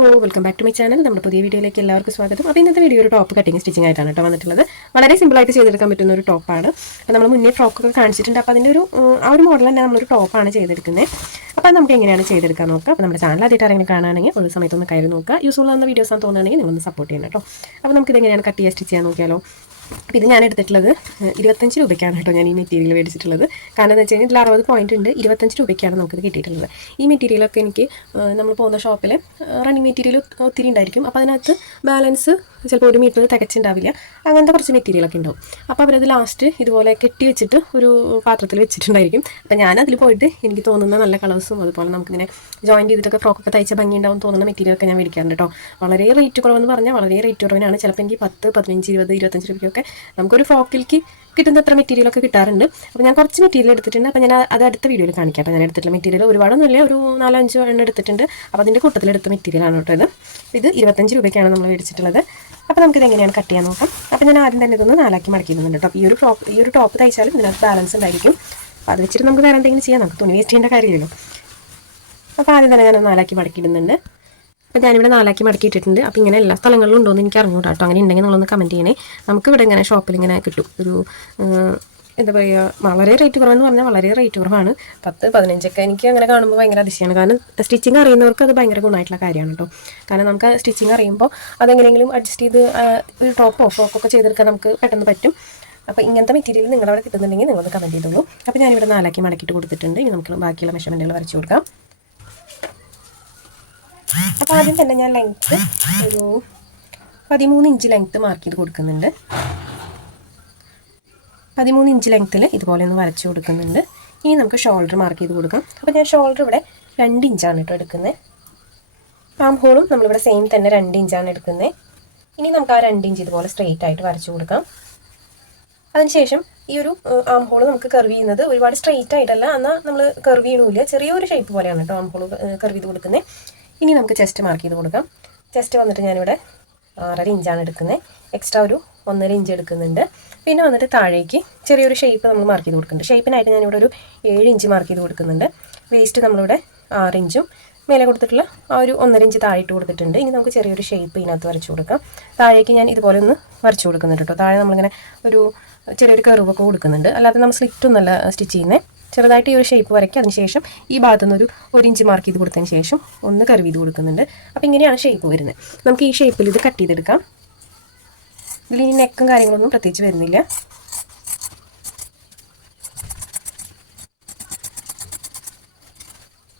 Oh welcome back to my channel നമ്മുടെ പുതിയ വീഡിയോയിലേക്ക് എല്ലാവർക്കും സ്വാഗതം. അപ്പോൾ ഇന്നത്തെ വീഡിയോ ഒരു ടോപ്പ് കട്ടിങ് സ്റ്റിച്ചിങ് ആയിട്ടാണ് കേട്ടോ വന്നിട്ടുള്ളത്. വളരെ സിമ്പിളായിട്ട് ചെയ്തെടുക്കാൻ പറ്റുന്ന ഒരു ടോപ്പാണ് അപ്പോൾ നമ്മൾ മുന്നേ ഫ്രോക്കൊക്കെ കാണിച്ചിട്ടുണ്ട്. അപ്പോൾ അതിന്റെ ഒരു ആ ഒരു മോഡൽ തന്നെ നമ്മളൊരു ടോപ്പാണ് ചെയ്തെടുക്കുന്നത് അപ്പോൾ നമുക്ക് എങ്ങനെയാണ് ചെയ്തെടുക്കാൻ നോക്കുക അപ്പോൾ നമ്മുടെ ചാനൽ ആദ്യമായിട്ട് ആരെങ്കിലും കാണുകയാണെങ്കിൽ ഒരു സമയത്തൊന്ന് കയറി നോക്കുക. യൂസ്ഫുൾ ആവുന്ന വീഡിയോസ് ആണ് തോന്നുകയാണെങ്കിൽ നിങ്ങളൊന്ന് സപ്പോർട്ട് ചെയ്യണം കേട്ടോ. അപ്പോൾ നമുക്കിത് എങ്ങനെയാണ് കട്ട് ചെയ്യാൻ സ്റ്റിച്ച് ചെയ്യാൻ നോക്കിയാലോ? ഇത് ഞാൻ എടുത്തിട്ടുള്ളത് ഇരുപത്തഞ്ച് രൂപയ്ക്കാണ് കേട്ടോ ഞാൻ ഈ മെറ്റീരിയൽ മേടിച്ചിട്ടുള്ളത്. കാരണം എന്ന് വെച്ച് കഴിഞ്ഞാൽ ഇതിൽ അറുപത് പോയിന്റ് ഉണ്ട് ഇരുപത്തഞ്ച് രൂപയ്ക്കാണ് നമുക്കിത് കിട്ടിയിട്ടുള്ളത്. ഈ മെറ്റീരിയലൊക്കെ എനിക്ക് നമ്മൾ പോകുന്ന ഷോപ്പിൽ റണ്ണിങ് മെറ്റീരിയൽ ഒത്തിരി ഉണ്ടായിരിക്കും. അപ്പോൾ അതിനകത്ത് ബാലൻസ് ചിലപ്പോൾ ഒരു മീറ്റർ തികച്ചുണ്ടാവില്ല. അങ്ങനത്തെ കുറച്ച് മെറ്റീരിയലൊക്കെ ഉണ്ടാവും. അപ്പോൾ അവരത് ലാസ്റ്റ് ഇതുപോലെ കെട്ടി വെച്ചിട്ട് ഒരു പാത്രത്തിൽ വെച്ചിട്ടുണ്ടായിരിക്കും. അപ്പോൾ ഞാനതിൽ പോയിട്ട് എനിക്ക് തോന്നുന്ന നല്ല കളേഴ്സും അതുപോലെ നമുക്കിങ്ങനെ ജോയിൻ ചെയ്തിട്ടൊക്കെ ഫ്രോക്കൊക്കെ തയ്ച്ച ഭംഗി ഉണ്ടാവും തോന്നുന്ന മെറ്റീരിയലൊക്കെ ഞാൻ മേടിക്കാറുണ്ട് കേട്ടോ വളരെ റേറ്റ് കുറവെന്ന് പറഞ്ഞാൽ വളരെ റേറ്റ് കുറവിനാണ്. ചിലപ്പോൾ എനിക്ക് പത്ത് പതിനഞ്ച് ഇരുപത് ഇരുപത്തഞ്ച് രൂപയ്ക്കൊക്കെ നമുക്കൊരു ഫ്രോക്കിലേക്ക് കിട്ടുന്ന അത്ര മെറ്റീരിയലൊക്കെ കിട്ടാറുണ്ട്. അപ്പോൾ ഞാൻ കുറച്ച് മെറ്റീരിയൽ എടുത്തിട്ടുണ്ട്. അപ്പോൾ ഞാൻ അത് അടുത്ത വീഡിയോയിൽ കാണിക്കാം. അപ്പോൾ ഞാൻ എടുത്തിട്ടുള്ള മെറ്റീരിയൽ ഒരുപാടൊന്നുമില്ല ഒരു നാലഞ്ച് എണ്ണം എടുത്തിട്ടുണ്ട്. അപ്പോൾ അതിന്റെ കൂട്ടത്തിൽ എടുത്ത മെറ്റീരിയലാണ് കേട്ടോ ഇത്. ഇത് ഇരുപത്തഞ്ച് രൂപയ്ക്കാണ് നമ്മൾ മേടിച്ചിട്ടുള്ളത്. അപ്പോൾ നമുക്കിത് എങ്ങനെയാണ് കട്ട് ചെയ്യാൻ നോക്കാം. അപ്പോൾ ഞാൻ ആദ്യം തന്നെ ഇതൊന്ന് നാലാക്കി മടക്കിയിരുന്നുണ്ട് കേട്ടോ. ഈ ഒരു ടോപ്പ് ഈ ഒരു ടോപ്പ് തയ്ച്ചാലും ഇതിനകത്ത് ബാലൻസ് ഉണ്ടായിരിക്കും. അപ്പോൾ അത് വെച്ചിട്ട് നമുക്ക് വേറെ എന്തെങ്കിലും ചെയ്യാം. നമുക്ക് തുണി വേസ്റ്റ് ചെയ്യേണ്ട കാര്യമില്ലല്ലോ. അപ്പോൾ ആദ്യം തന്നെ ഞാൻ നാലാക്കി മടക്കിയിടുന്നുണ്ട്. അപ്പോൾ ഞാനിവിടെ നാലാക്കി മടക്കി ഇട്ടിട്ടുണ്ട് അപ്പോൾ ഇങ്ങനെ എല്ലാ സ്ഥലങ്ങളിലും ഉണ്ടോ എന്ന് എനിക്ക് അറിഞ്ഞൂടാ കേട്ടോ അങ്ങനെ ഉണ്ടെങ്കിൽ നിങ്ങളൊന്ന് കമന്റ് ചെയ്യണേ. നമുക്ക് ഇവിടെ ഇങ്ങനെ ഷോപ്പിൽ ഇങ്ങനെ കിട്ടും. ഒരു എന്താ പറയുക വളരെ റേറ്റ് കുറവെന്ന് പറഞ്ഞാൽ വളരെ റേറ്റ് കുറവാണ്. പത്ത് പതിനഞ്ചൊക്കെ എനിക്ക് അങ്ങനെ കാണുമ്പോൾ ഭയങ്കര അതിശയമാണ്. കാരണം സ്റ്റിച്ചിങ് അറിയുന്നവർക്ക് അത് ഭയങ്കര ഗുണമായിട്ടുള്ള കാര്യമാണ് കേട്ടോ കാരണം നമുക്ക് സ്റ്റിച്ചിങ് അറിയുമ്പോൾ അതെങ്ങനെയെങ്കിലും അഡ്ജസ്റ്റ് ചെയ്ത് ഒരു ടോപ്പോ ഫ്രോക്കൊക്കെ ചെയ്തെടുക്കാൻ നമുക്ക് പെട്ടെന്ന് പറ്റും. അപ്പോൾ ഇങ്ങനത്തെ മെറ്റീരിയൽ നിങ്ങളവിടെ കിട്ടുന്നുണ്ടെങ്കിൽ നിങ്ങളൊന്ന് കമന്റ് ചെയ്തോളൂ. അപ്പോൾ ഞാനിവിടെ നാലാക്കി മടക്കിയിട്ട് കൊടുത്തിട്ടുണ്ട്. ഇനി നമുക്ക് ബാക്കിയുള്ള മെഷർമെന്റുകൾ വരച്ചു കൊടുക്കാം. അപ്പോൾ ആദ്യം തന്നെ ഞാൻ ലെങ്ത്ത് ഒരു പതിമൂന്ന് ഇഞ്ച് ലെങ്ത്ത് മാർക്ക് ചെയ്ത് കൊടുക്കുന്നുണ്ട്. പതിമൂന്ന് ഇഞ്ച് ലെങ്ത്തിൽ ഇതുപോലെ ഒന്ന് വരച്ച് കൊടുക്കുന്നുണ്ട്. ഇനി നമുക്ക് ഷോൾഡർ മാർക്ക് ചെയ്ത് കൊടുക്കാം. അപ്പോൾ ഞാൻ ഷോൾഡർ ഇവിടെ രണ്ട് ഇഞ്ചാണ് കേട്ടോ എടുക്കുന്നത് ആം ഹോളും നമ്മളിവിടെ സെയിം തന്നെ രണ്ട് ഇഞ്ചാണ് എടുക്കുന്നത് ഇനി നമുക്ക് ആ രണ്ട് ഇഞ്ച് ഇതുപോലെ സ്ട്രെയിറ്റ് ആയിട്ട് വരച്ചു കൊടുക്കാം. അതിനുശേഷം ഈ ഒരു ആം ഹോൾ നമുക്ക് കർവ് ചെയ്യുന്നത് ഒരുപാട് സ്ട്രെയിറ്റ് ആയിട്ടല്ല. എന്നാൽ നമ്മൾ കർവ് ചെയ്യണമില്ല ചെറിയൊരു ഷേപ്പ് പോലെയാണ് കേട്ടോ ആം ഹോൾ കർവ് ചെയ്ത് കൊടുക്കുന്നത് ഇനി നമുക്ക് ചെസ്റ്റ് മാർക്ക് ചെയ്ത് കൊടുക്കാം. ചെസ്റ്റ് വന്നിട്ട് ഞാനിവിടെ ആറര ഇഞ്ചാണ് എടുക്കുന്നത് എക്സ്ട്രാ ഒരു ഒന്നര ഇഞ്ച് എടുക്കുന്നുണ്ട്. പിന്നെ വന്നിട്ട് താഴേക്ക് ചെറിയൊരു ഷേപ്പ് നമ്മൾ മാർക്ക് ചെയ്ത് കൊടുക്കുന്നുണ്ട്. ഷേപ്പിനായിട്ട് ഞാനിവിടെ ഒരു ഏഴ് ഇഞ്ച് മാർക്ക് ചെയ്ത് കൊടുക്കുന്നുണ്ട്. വേസ്റ്റ് നമ്മളിവിടെ ആറ് ഇഞ്ചും മേലെ കൊടുത്തിട്ടുള്ള ആ ഒരു ഒന്നര ഇഞ്ച് താഴെയിട്ട് കൊടുത്തിട്ടുണ്ട്. ഇനി നമുക്ക് ചെറിയൊരു ഷേപ്പ് ഇതിനകത്ത് വരച്ചു കൊടുക്കാം. താഴേക്ക് ഞാൻ ഇതുപോലെ ഒന്ന് വരച്ചു കൊടുക്കുന്നുണ്ട് കേട്ടോ. താഴെ നമ്മളിങ്ങനെ ഒരു ചെറിയൊരു കറിവൊക്കെ കൊടുക്കുന്നുണ്ട്. അല്ലാതെ നമ്മൾ സ്ലിറ്റ് നല്ല സ്റ്റിച്ച് ചെയ്യുന്നത് ചെറുതായിട്ട് ഈ ഒരു ഷേപ്പ് വരയ്ക്കുക അതിനുശേഷം ഈ ഭാഗത്തു നിന്ന് ഒരു ഒരു ഇഞ്ച് മാർക്ക് ചെയ്ത് കൊടുത്തതിന് ശേഷം ഒന്ന് കർവ് ചെയ്ത് കൊടുക്കുന്നുണ്ട്. അപ്പോൾ ഇങ്ങനെയാണ് ഷേപ്പ് വരുന്നത്. നമുക്ക് ഈ ഷേപ്പിൽ ഇത് കട്ട് ചെയ്തെടുക്കാം. ഇതിൽ ഈ നെക്കും കാര്യങ്ങളൊന്നും പ്രത്യേകിച്ച് വരുന്നില്ല.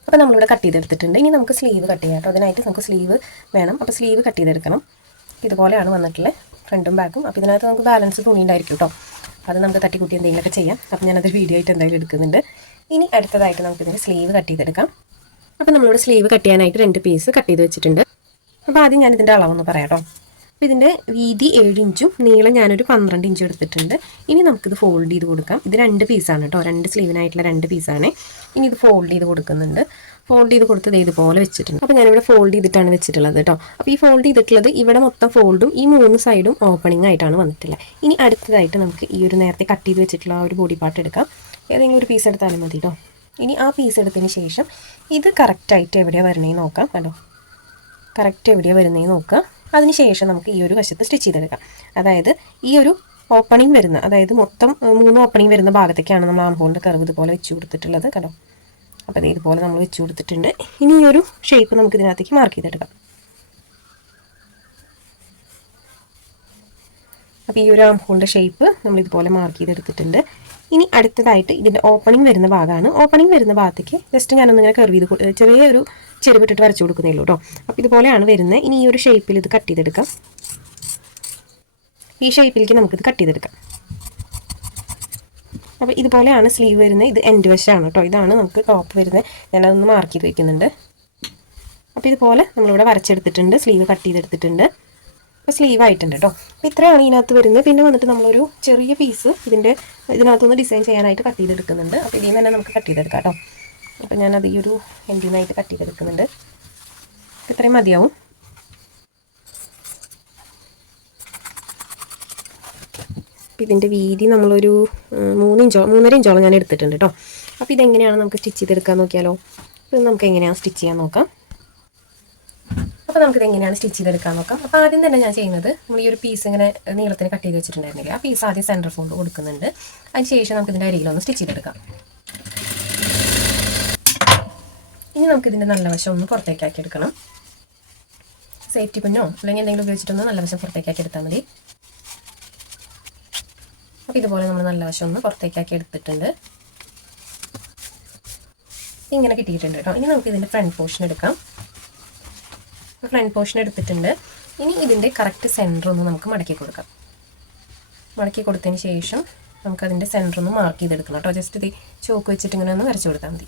അപ്പോൾ നമ്മളിവിടെ കട്ട് ചെയ്തെടുത്തിട്ടുണ്ട്. ഇനി നമുക്ക് സ്ലീവ് കട്ട് ചെയ്യാം കേട്ടോ. അതിനായിട്ട് നമുക്ക് സ്ലീവ് വേണം. അപ്പോൾ സ്ലീവ് കട്ട് ചെയ്തെടുക്കണം. ഇതുപോലെയാണ് വന്നിട്ടുള്ളത്. ഫ്രണ്ടും ബാക്കും അപ്പോൾ ഇതിനകത്ത് നമുക്ക് ബാലൻസ് തുണി ഉണ്ടായിരിക്കും കേട്ടോ. അത് നമുക്ക് തട്ടിക്കുട്ടി എന്തെങ്കിലുമൊക്കെ ചെയ്യാം. അപ്പോൾ ഞാനത് വീഡിയോ ആയിട്ട് എന്തായാലും എടുക്കുന്നുണ്ട്. ഇനി അടുത്തതായിട്ട് നമുക്കിതിന്റെ സ്ലീവ് കട്ട് ചെയ്തെടുക്കാം. അപ്പോൾ നമ്മളിവിടെ സ്ലീവ് കട്ട് ചെയ്യാനായിട്ട് രണ്ട് പീസ് കട്ട് ചെയ്ത് വെച്ചിട്ടുണ്ട്. അപ്പോൾ ആദ്യം ഞാനിതിന്റെ അളവൊന്ന് പറയാം കേട്ടോ അപ്പോൾ ഇതിന്റെ വീതി ഏഴ് ഇഞ്ചും നീളം ഞാനൊരു പന്ത്രണ്ട് ഇഞ്ചും എടുത്തിട്ടുണ്ട്. ഇനി നമുക്കിത് ഫോൾഡ് ചെയ്ത് കൊടുക്കാം. ഇത് രണ്ട് പീസാണ് കേട്ടോ. രണ്ട് സ്ലീവിനായിട്ടുള്ള രണ്ട് പീസാണ് ഇനി ഇത് ഫോൾഡ് ചെയ്ത് കൊടുക്കുന്നുണ്ട്. ഫോൾഡ് ചെയ്ത് കൊടുത്തത് ഇതുപോലെ വെച്ചിട്ടുണ്ട്. അപ്പോൾ ഞാനിവിടെ ഫോൾഡ് ചെയ്തിട്ടാണ് വെച്ചിട്ടുള്ളത് കേട്ടോ. അപ്പോൾ ഈ ഫോൾഡ് ചെയ്തിട്ടുള്ളത് ഇവിടെ മൊത്തം ഫോൾഡും ഈ മൂന്ന് സൈഡും ഓപ്പണിംഗ് ആയിട്ടാണ് വന്നിട്ടുള്ളത്. ഇനി അടുത്തതായിട്ട് നമുക്ക് ഈ ഒരു നേരത്തെ കട്ട് ചെയ്ത് വെച്ചിട്ടുള്ള ആ ഒരു ബോഡി പാർട്ട് എടുക്കാം. ഏതെങ്കിലും ഒരു പീസ് എടുത്താലും മതി കേട്ടോ. ഇനി ആ പീസ് എടുത്തതിന് ശേഷം ഇത് കറക്റ്റായിട്ട് എവിടെയാണ് വരണേ നോക്കാം കണ്ടോ. കറക്റ്റ് എവിടെയാണ് വരുന്നതെന്ന് നോക്കുക അതിനുശേഷം നമുക്ക് ഈ ഒരു വശത്ത് സ്റ്റിച്ച് ചെയ്തെടുക്കാം. അതായത് ഈ ഒരു ഓപ്പണിംഗ് വരുന്ന അതായത് മൊത്തം മൂന്ന് ഓപ്പണിംഗ് വരുന്ന ഭാഗത്തേക്കാണ് നമ്മൾ ആൺഹോളിന്റെ കറവ് ഇതുപോലെ വെച്ച് കൊടുത്തിട്ടുള്ളത് കണ്ടോ. അപ്പോൾ ഇത് ഇതുപോലെ നമ്മൾ വെച്ച് കൊടുത്തിട്ടുണ്ട്. ഇനി ഈ ഒരു ഷേപ്പ് നമുക്ക് ഇതിനകത്തേക്ക് മാർക്ക് ചെയ്തെടുക്കാം. അപ്പോൾ ഈ ഒരു ആംഹോളിന്റെ ഷേപ്പ് നമ്മൾ ഇതുപോലെ മാർക്ക് ചെയ്തെടുത്തിട്ടുണ്ട്. ഇനി അടുത്തതായിട്ട് ഇതിന്റെ ഓപ്പണിംഗ് വരുന്ന ഭാഗമാണ്. ഓപ്പണിംഗ് വരുന്ന ഭാഗത്തേക്ക് ജസ്റ്റ് ഞാനൊന്നിങ്ങനെ കർവ് ചെയ്ത് ചെറിയൊരു ചെരുവിട്ടിട്ട് വരച്ചു കൊടുക്കുന്നേ ഉള്ളൂ കേട്ടോ അപ്പോൾ ഇതുപോലെയാണ് വരുന്നത്. ഇനി ഈ ഒരു ഷേപ്പിൽ ഇത് കട്ട് ചെയ്തെടുക്കാം. ഈ ഷേപ്പിലേക്ക് നമുക്കിത് കട്ട് ചെയ്തെടുക്കാം. അപ്പോൾ ഇതുപോലെയാണ് സ്ലീവ് വരുന്നത്. ഇത് എൻഡ് വശമാണ് കേട്ടോ. ഇതാണ് നമുക്ക് ടോപ്പ് വരുന്നത്. ഞാനതൊന്ന് മാർക്ക് ചെയ്ത് വെക്കുന്നുണ്ട്. അപ്പോൾ ഇതുപോലെ നമ്മളിവിടെ വരച്ചെടുത്തിട്ടുണ്ട്. സ്ലീവ് കട്ട് ചെയ്തെടുത്തിട്ടുണ്ട്. അപ്പോൾ സ്ലീവ് ആയിട്ടുണ്ട് കേട്ടോ. അപ്പോൾ ഇത്രയാണ് ഇതിനകത്ത് വരുന്നത്. പിന്നെ വന്നിട്ട് നമ്മളൊരു ചെറിയ പീസ് ഇതിന്റെ ഇതിനകത്തൊന്ന് ഡിസൈൻ ചെയ്യാനായിട്ട് കട്ട് ചെയ്തെടുക്കുന്നുണ്ട്. അപ്പോൾ ഇതിൽ തന്നെ നമുക്ക് കട്ട് ചെയ്തെടുക്കാം കേട്ടോ. അപ്പോൾ ഞാനത് ഈ ഒരു എൻഡിനായിട്ട് കട്ട് ചെയ്തെടുക്കുന്നുണ്ട്. ഇത്രയും മതിയാവും. അപ്പോൾ ഇതിന്റെ വീതി നമ്മളൊരു മൂന്നിഞ്ചോ മൂന്നര ഇഞ്ചോളം ഞാൻ എടുത്തിട്ടുണ്ട് കേട്ടോ അപ്പോൾ ഇതെങ്ങനെയാണ് നമുക്ക് സ്റ്റിച്ച് ചെയ്തെടുക്കാൻ നോക്കിയാലോ? ഇത് നമുക്ക് എങ്ങനെയാണ് സ്റ്റിച്ച് ചെയ്യാൻ നോക്കാം. അപ്പോൾ നമുക്കിത് എങ്ങനെയാണ് സ്റ്റിച്ച് ചെയ്തെടുക്കാൻ നോക്കാം. അപ്പോൾ ആദ്യം തന്നെ ഞാൻ ചെയ്യുന്നത് നമ്മൾ ഈ ഒരു പീസ് ഇങ്ങനെ നീളത്തിന് കട്ട് ചെയ്ത് വെച്ചിട്ടുണ്ടായിരുന്നില്ല? ആ പീസ് ആദ്യം സെന്റർ ഫോൾഡ് കൊടുക്കുന്നുണ്ട്. അതിന് ശേഷം നമുക്ക് ഇതിന്റെ അരിയിലൊന്ന് സ്റ്റിച്ച് ചെയ്തെടുക്കാം. ഇനി നമുക്കിതിന്റെ നല്ല വശം ഒന്ന് പുറത്തേക്കാക്കി എടുക്കണം. സേഫ്റ്റി പിന്നോ? അല്ലെങ്കിൽ എന്തെങ്കിലും ഉപയോഗിച്ചിട്ടൊന്ന് നല്ല വശം പുറത്തേക്ക് ആക്കി എടുത്താൽ മതി. അപ്പോൾ ഇതുപോലെ നമ്മൾ നല്ല വശം ഒന്ന് പുറത്തേക്കാക്കി എടുത്തിട്ടുണ്ട്. ഇങ്ങനെ കിട്ടിയിട്ടുണ്ട് കേട്ടോ. ഇനി നമുക്ക് ഇതിന്റെ ഫ്രണ്ട് പോർഷൻ എടുക്കാം. ഫ്രണ്ട് പോർഷൻ എടുത്തിട്ടുണ്ട്. ഇനി ഇതിന്റെ കറക്റ്റ് സെന്റർ ഒന്ന് നമുക്ക് മടക്കി കൊടുക്കാം. മടക്കി കൊടുത്തതിന് ശേഷം നമുക്കതിന്റെ സെന്റർ ഒന്ന് മാർക്ക് ചെയ്തെടുക്കണം കേട്ടോ. ജസ്റ്റ് ഇത് ചോക്ക് വെച്ചിട്ട് ഇങ്ങനെ ഒന്ന് വരച്ചു കൊടുത്താൽ മതി.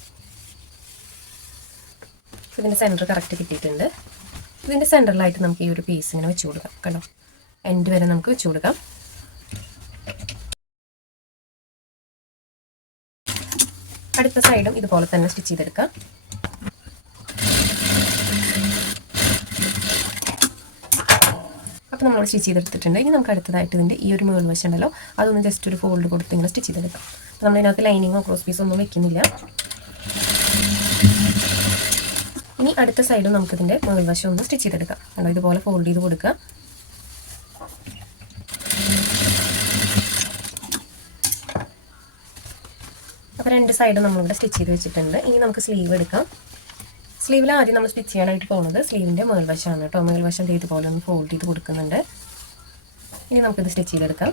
ഇതിന്റെ സെന്റർ കറക്റ്റ് കിട്ടിയിട്ടുണ്ട്. ഇതിന്റെ സെന്ററിലായിട്ട് നമുക്ക് ഈ ഒരു പീസ് ഇങ്ങനെ വെച്ച് കൊടുക്കാം കണ്ടോ എൻഡ് വരെ നമുക്ക് വെച്ച് കൊടുക്കാം. അടുത്ത സൈഡും ഇതുപോലെ തന്നെ സ്റ്റിച്ച് ചെയ്തെടുക്കാം. അപ്പോൾ നമ്മൾ സ്റ്റിച്ച് ചെയ്തെടുത്തിട്ടുണ്ട്. ഇനി നമുക്ക് അടുത്തതായിട്ട് ഇതിന്റെ ഈ ഒരു മുകൾ വശം ഉണ്ടല്ലോ അതൊന്ന് ജസ്റ്റ് ഒരു ഫോൾഡ് കൊടുത്ത് ഇങ്ങനെ സ്റ്റിച്ച് ചെയ്തെടുക്കാം. അപ്പോൾ നമ്മളിതിനകത്ത് ലൈനിങ്ങോ ക്രോസ് പീസോ ഒന്നും വെക്കുന്നില്ല. ഇനി അടുത്ത സൈഡും നമുക്കിതിന്റെ മുകൾ വശം ഒന്ന് സ്റ്റിച്ച് ചെയ്തെടുക്കാം. കണ്ടോ ഇതുപോലെ ഫോൾഡ് ചെയ്ത് കൊടുക്കുക. രണ്ട് സൈഡും നമ്മളിവിടെ സ്റ്റിച്ച് ചെയ്ത് വെച്ചിട്ടുണ്ട്. ഇനി നമുക്ക് സ്ലീവ് എടുക്കാം. സ്ലീവിൽ ആദ്യം നമ്മൾ സ്റ്റിച്ച് ചെയ്യാനായിട്ട് പോകുന്നത് സ്ലീവിന്റെ മേൽവശമാണ് കേട്ടോ. മേൽവശം ഇതുപോലെ ഒന്ന് ഫോൾഡ് ചെയ്ത് കൊടുക്കുന്നുണ്ട്. ഇനി നമുക്കിത് സ്റ്റിച്ച് ചെയ്തെടുക്കാം.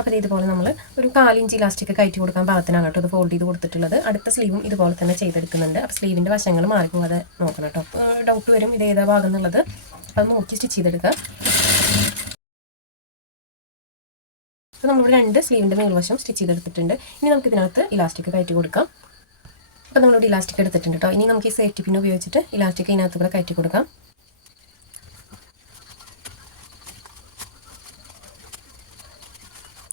അപ്പോൾ ഇതുപോലെ നമ്മൾ ഒരു കാലിഞ്ച് ഇലാസ്റ്റിക് കയറ്റി കൊടുക്കാൻ പാകത്തിനാണ് കേട്ടോ ഇത് ഫോൾഡ് ചെയ്ത് കൊടുത്തിട്ടുള്ളത്. അടുത്ത സ്ലീവും ഇതുപോലെ തന്നെ ചെയ്തെടുക്കുന്നുണ്ട്. അപ്പോൾ സ്ലീവിന്റെ വശങ്ങൾ മാറിപ്പോകാതെ നോക്കണം കേട്ടോ. ഡൗട്ട് വരും ഇത് ഏതാ ഭാഗം എന്നുള്ളത്. അത് നോക്കി സ്റ്റിച്ച് ചെയ്തെടുക്കുക അപ്പോൾ നമ്മളിവിടെ രണ്ട് സ്ലീവിന്റെ മേൽവശം സ്റ്റിച്ച് ചെയ്തെടുത്തിട്ടുണ്ട്. ഇനി നമുക്ക് ഇതിനകത്ത് ഇലാസ്റ്റിക് കയറ്റി കൊടുക്കാം. അപ്പോൾ നമ്മളിവിടെ ഇലാസ്റ്റിക് എടുത്തിട്ടുണ്ട് കേട്ടോ ഇനി നമുക്ക് ഈ സേഫ്റ്റി പിൻ ഉപയോഗിച്ചിട്ട് ഇലാസ്റ്റിക് ഇതിനകത്ത് കൂടെ കയറ്റി കൊടുക്കാം.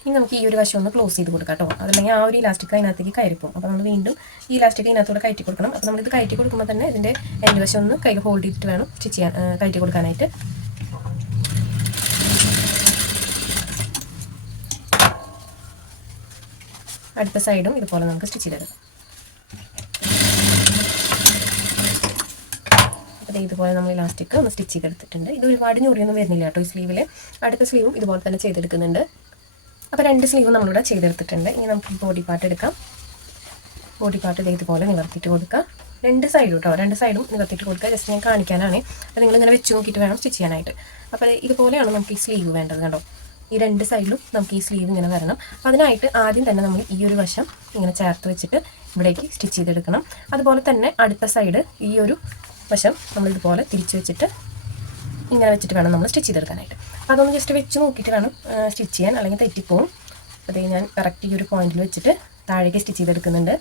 ഇനി നമുക്ക് ഈ ഒരു വശം ഒന്ന് ക്ലോസ് ചെയ്ത് കൊടുക്കാം കേട്ടോ അതല്ലെങ്കിൽ ആ ഒരു ഇലാസ്റ്റിക് അതിനകത്തേക്ക് കയറിപ്പോകും. അപ്പോൾ നമ്മൾ വീണ്ടും ഈ ഇലാസ്റ്റിക് ഇതിനകത്തൂടെ കയറ്റി കൊടുക്കണം. അപ്പോൾ നമ്മളിത് കയറ്റി കൊടുക്കുമ്പോൾ തന്നെ ഇതിന്റെ എന്റെ വശം ഒന്ന് കൈ ഹോൾഡ് ചെയ്തിട്ട് വേണം സ്റ്റിച്ച് ചെയ്യാൻ കയറ്റി കൊടുക്കാനായിട്ട്. അടുത്ത സൈഡും ഇതുപോലെ നമുക്ക് സ്റ്റിച്ച് ചെയ്തെടുക്കാം. അപ്പോൾ ഇതുപോലെ നമ്മൾ ഇലാസ്റ്റിക് ഒന്ന് സ്റ്റിച്ച് ചെയ്തെടുത്തിട്ടുണ്ട്. ഇത് ഒരുപാട് ഞൊറിയൊന്നും വരുന്നില്ല കേട്ടോ ഈ സ്ലീവിൽ അടുത്ത സ്ലീവും ഇതുപോലെ തന്നെ ചെയ്തെടുക്കുന്നുണ്ട്. അപ്പോൾ രണ്ട് സ്ലീവും നമ്മളിവിടെ ചെയ്തെടുത്തിട്ടുണ്ട്. ഇനി നമുക്ക് ബോഡി പാർട്ട് എടുക്കാം. ബോഡി പാർട്ട് ഇതുപോലെ നിവർത്തിട്ട് കൊടുക്കുക. രണ്ട് സൈഡും കേട്ടോ രണ്ട് സൈഡും നിവർത്തിട്ട് കൊടുക്കുക. ജസ്റ്റ് ഞാൻ കാണിക്കാനാണ്. അപ്പോൾ നിങ്ങളിങ്ങനെ വെച്ച് നോക്കിയിട്ട് വേണം സ്റ്റിച്ച് ചെയ്യാനായിട്ട്. അപ്പോൾ ഇതുപോലെയാണ് നമുക്ക് ഈ സ്ലീവ് വേണ്ടത് കണ്ടോ? ഈ രണ്ട് സൈഡിലും നമുക്ക് ഈ സ്ലീവ് ഇങ്ങനെ വരണം. അതിനായിട്ട് ആദ്യം തന്നെ നമ്മൾ ഈ ഒരു വശം ഇങ്ങനെ ചേർത്ത് വെച്ചിട്ട് ഇവിടേക്ക് സ്റ്റിച്ച് ചെയ്തെടുക്കണം. അതുപോലെ തന്നെ അടുത്ത സൈഡ് ഈ ഒരു വശം നമ്മൾ ഇതുപോലെ തിരിച്ചു വെച്ചിട്ട് ഇങ്ങനെ വെച്ചിട്ട് വേണം നമ്മൾ സ്റ്റിച്ച് ചെയ്തെടുക്കാനായിട്ട്. അപ്പോൾ അതൊന്ന് ജസ്റ്റ് വെച്ച് നോക്കിയിട്ട് വേണം സ്റ്റിച്ച് ചെയ്യാൻ അല്ലെങ്കിൽ തെറ്റിപ്പോവും. അത് ഞാൻ കറക്റ്റ് ഈ ഒരു പോയിന്റിൽ വെച്ചിട്ട് താഴേക്ക് സ്റ്റിച്ച് ചെയ്തെടുക്കുന്നുണ്ട്.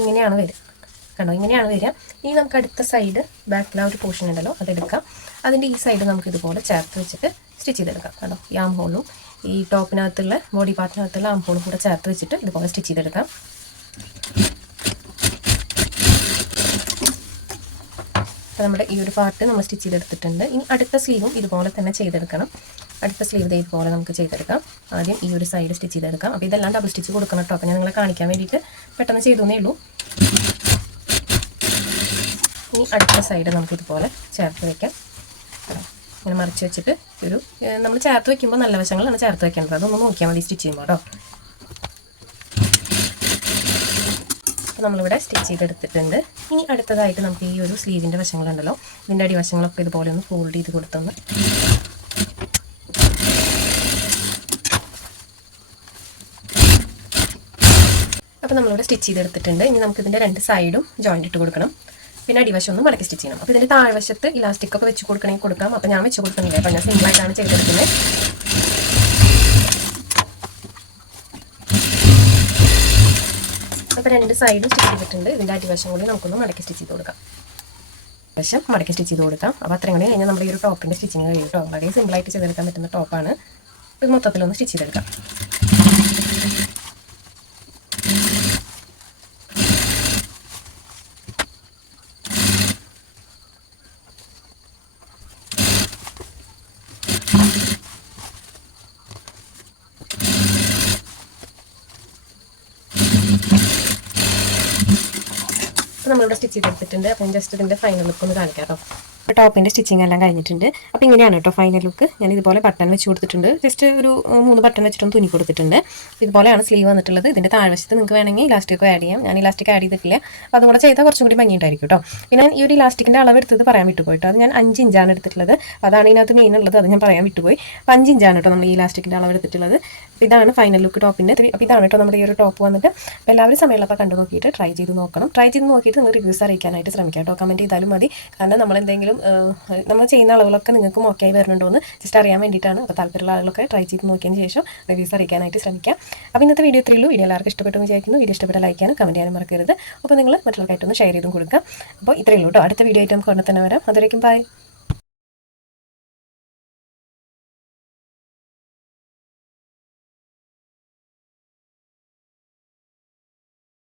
ഇങ്ങനെയാണ് വരിക കണ്ടോ? ഇങ്ങനെയാണ് വരിക. ഇനി നമുക്ക് അടുത്ത സൈഡ് ബാക്കിൽ ആ ഒരു പോർഷൻ ഉണ്ടല്ലോ അതെടുക്കാം. അതിന്റെ ഈ സൈഡ് നമുക്ക് ഇതുപോലെ ചേർത്ത് വെച്ചിട്ട് സ്റ്റിച്ച് ചെയ്തെടുക്കാം. കണ്ടോ? ഈ ആം ഹോളും ഈ ടോപ്പിനകത്തുള്ള ബോഡി പാർട്ടിനകത്തുള്ള ആം ഹോളും കൂടെ ചേർത്ത് വെച്ചിട്ട് ഇതുപോലെ സ്റ്റിച്ച് ചെയ്തെടുക്കാം. അപ്പോൾ നമ്മുടെ ഈ ഒരു പാർട്ട് നമ്മൾ സ്റ്റിച്ച് ചെയ്തെടുത്തിട്ടുണ്ട്. ഇനി അടുത്ത സ്ലീവും ഇതുപോലെ തന്നെ ചെയ്തെടുക്കണം. അടുത്ത സ്ലീവ് ഇതുപോലെ നമുക്ക് ചെയ്തെടുക്കാം. ആദ്യം ഈ ഒരു സൈഡ് സ്റ്റിച്ച് ചെയ്തെടുക്കാം. അപ്പോൾ ഇതെല്ലാം ഡബിൾ സ്റ്റിച്ച് കൊടുക്കണം കേട്ടോ. അപ്പോൾ ഞാൻ നിങ്ങളെ കാണിക്കാൻ വേണ്ടിയിട്ട് പെട്ടെന്ന് ചെയ്തു തന്നേ ഉള്ളൂ. ഇനി അടുത്ത സൈഡ് നമുക്ക് ഇതുപോലെ ചേർത്ത് വയ്ക്കാം ഇങ്ങനെ മറിച്ച് വെച്ചിട്ട് ഒരു നമ്മൾ ചേർത്ത് വെക്കുമ്പോൾ നല്ല വശങ്ങളാണ് ചേർത്ത് വെക്കേണ്ടത്. അതൊന്ന് നോക്കിയാൽ മതി സ്റ്റിച്ച് ചെയ്യുമ്പോൾ കേട്ടോ നമ്മളിവിടെ സ്റ്റിച്ച് ചെയ്തെടുത്തിട്ടുണ്ട്. ഇനി അടുത്തതായിട്ട് നമുക്ക് ഈ ഒരു സ്ലീവിന്റെ വശങ്ങളുണ്ടല്ലോ. ഇതിന്റെ അടിവശങ്ങളൊക്കെ ഇതുപോലെ ഒന്ന് ഫോൾഡ് ചെയ്ത് കൊടുത്തൊന്ന്. അപ്പോൾ നമ്മളിവിടെ സ്റ്റിച്ച് ചെയ്തെടുത്തിട്ടുണ്ട്. ഇനി നമുക്ക് ഇതിന്റെ രണ്ട് സൈഡും ജോയിന്റ് ഇട്ട് കൊടുക്കണം. പിന്നെ അടിവശം ഒന്ന് മടക്കി സ്റ്റിച്ച് ചെയ്യണം. അപ്പോൾ ഇതിന്റെ താഴ്വശത്ത് ഇലാസ്റ്റിക് ഒക്കെ വെച്ച് കൊടുക്കണമെങ്കിൽ കൊടുക്കാം. അപ്പോൾ ഞാൻ വെച്ച് കൊടുക്കുന്നില്ല? അപ്പോൾ ഞാൻ സിമ്പിളായിട്ടാണ് ചെയ്തെടുക്കുന്നത് അപ്പോൾ രണ്ട് സൈഡും സ്റ്റിച്ച് ചെയ്തിട്ടുണ്ട്. ഇതിന്റെ അടിവശം കൂടി നമുക്കൊന്ന് മടക്കി സ്റ്റിച്ച് ചെയ്ത് കൊടുക്കാം. വശം മടക്കി സ്റ്റിച്ച് ചെയ്ത് കൊടുക്കാം. അപ്പോൾ അത്രയും കൂടി കഴിഞ്ഞാൽ നമ്മുടെ ഈ ഒരു ടോപ്പിന്റെ സ്റ്റിച്ചിങ് കഴിയും കേട്ടോ വളരെ സിമ്പിളായിട്ട് ചെയ്തെടുക്കാൻ പറ്റുന്ന ടോപ്പാണ്. ഇത് മൊത്തത്തിലൊന്ന് സ്റ്റിച്ച് ചെയ്തെടുക്കാം. നമ്മളിവിടെ സ്റ്റിച്ച് ചെയ്തെടുത്തിട്ടുണ്ട് അപ്പം ജസ്റ്റ് ഇതിന്റെ ഫൈനൽ ലുക്ക് ഒന്ന് കാണിക്കാം കേട്ടോ. ടോപ്പിന്റെ സ്റ്റിച്ചിങ് എല്ലാം കഴിഞ്ഞിട്ടുണ്ട്. അപ്പോൾ ഇങ്ങനെയാണ് കേട്ടോ ഫൈനൽ ലുക്ക് ഞാൻ ഇതുപോലെ ബട്ടൺ വെച്ച് കൊടുത്തിട്ടുണ്ട്. ജസ്റ്റ് ഒരു മൂന്ന് ബട്ടൺ വെച്ചിട്ടൊന്ന് തുന്നി കൊടുത്തിട്ടുണ്ട്. ഇതുപോലെയാണ് സ്ലീവ് വന്നിട്ടുള്ളത്. ഇതിന്റെ താഴ്വശത്ത് നിങ്ങൾക്ക് വേണമെങ്കിൽ ഇലാസ്റ്റിക് ആഡ് ചെയ്യാം. ഞാൻ ഇലാസ്റ്റിക് ആഡ് ചെയ്തിട്ടില്ല. അപ്പോൾ അതും കൂടെ ചെയ്താൽ കുറച്ചും കൂടി ഭംഗിയുണ്ടായിരിക്കും കേട്ടോ പിന്നെ ഈ ഒരു ഇലാസ്റ്റിക്കിന്റെ അളവ് എടുത്തത് പറയാൻ വിട്ടുപോയി കേട്ടോ അത് ഞാൻ അഞ്ച് ഇഞ്ചാണ് എടുത്തിട്ടുള്ളത്. അതാണ് ഇതിനകത്ത് മെയിൻ ഉള്ളത്. അത് ഞാൻ പറയാൻ വിട്ടുപോയി. അപ്പോൾ അഞ്ച് ഇഞ്ചാണ് കേട്ടോ നമ്മൾ ഈ ഇലാസ്റ്റിക്കിന്റെ അളവ് എടുത്തിട്ടുള്ളത്. അപ്പോൾ ഇതാണ് ഫൈനൽ ലുക്ക് ടോപ്പിന്റെ അപ്പോൾ ഇതാണ് കേട്ടോ നമ്മുടെ ഈ ഒരു ടോപ്പ് വന്നിട്ട്. അപ്പോൾ എല്ലാവരും സമയമുള്ളപ്പോൾ കണ്ടു നോക്കിയിട്ട് ട്രൈ ചെയ്ത് നോക്കണം. ട്രൈ ചെയ്ത് നോക്കിയിട്ട് നിങ്ങൾ റിവ്യൂസ് അറിയിക്കാനായിട്ട് ശ്രമിക്കാം കേട്ടോ കമന്റ് ചെയ്താലും മതി. കാരണം നമ്മൾ എന്തെങ്കിലും ഏഹ്, നമ്മൾ ചെയ്യുന്ന അളവുകളൊക്കെ നിങ്ങൾക്കും ഓക്കെ ആയി വരുന്നുണ്ടോ എന്ന് ജസ്റ്റ് അറിയാൻ വേണ്ടിയിട്ടാണ്. അപ്പോൾ താല്പര്യമുള്ള ആളുകളൊക്കെ ട്രൈ ചെയ്ത് നോക്കിയതിന് ശേഷം റിവ്യൂസ് അറിയിക്കാനായിട്ട് ശ്രമിക്കാം. അപ്പോൾ ഇന്നത്തെ വീഡിയോ ഇത്രയുള്ളൂ വീഡിയോ എല്ലാവർക്കും ഇഷ്ടപ്പെട്ടു വിചാരിക്കുന്നു. വീഡിയോ ഇഷ്ടപ്പെട്ട ലൈക്ക് ചെയ്യാനും കമന്റ് ചെയ്യാനും മറക്കരുത്. അപ്പോൾ നിങ്ങൾ മറ്റുള്ളവർക്കായിട്ടൊന്ന് ഷെയർ ചെയ്തും കൊടുക്കുക. അപ്പോൾ ഇത്രയേ ഉള്ളൂ കേട്ടോ അടുത്ത വീഡിയോ ആയിട്ട് നമുക്ക് ഉടനെ തന്നെ വരാം. അതുവരേക്കും ബൈ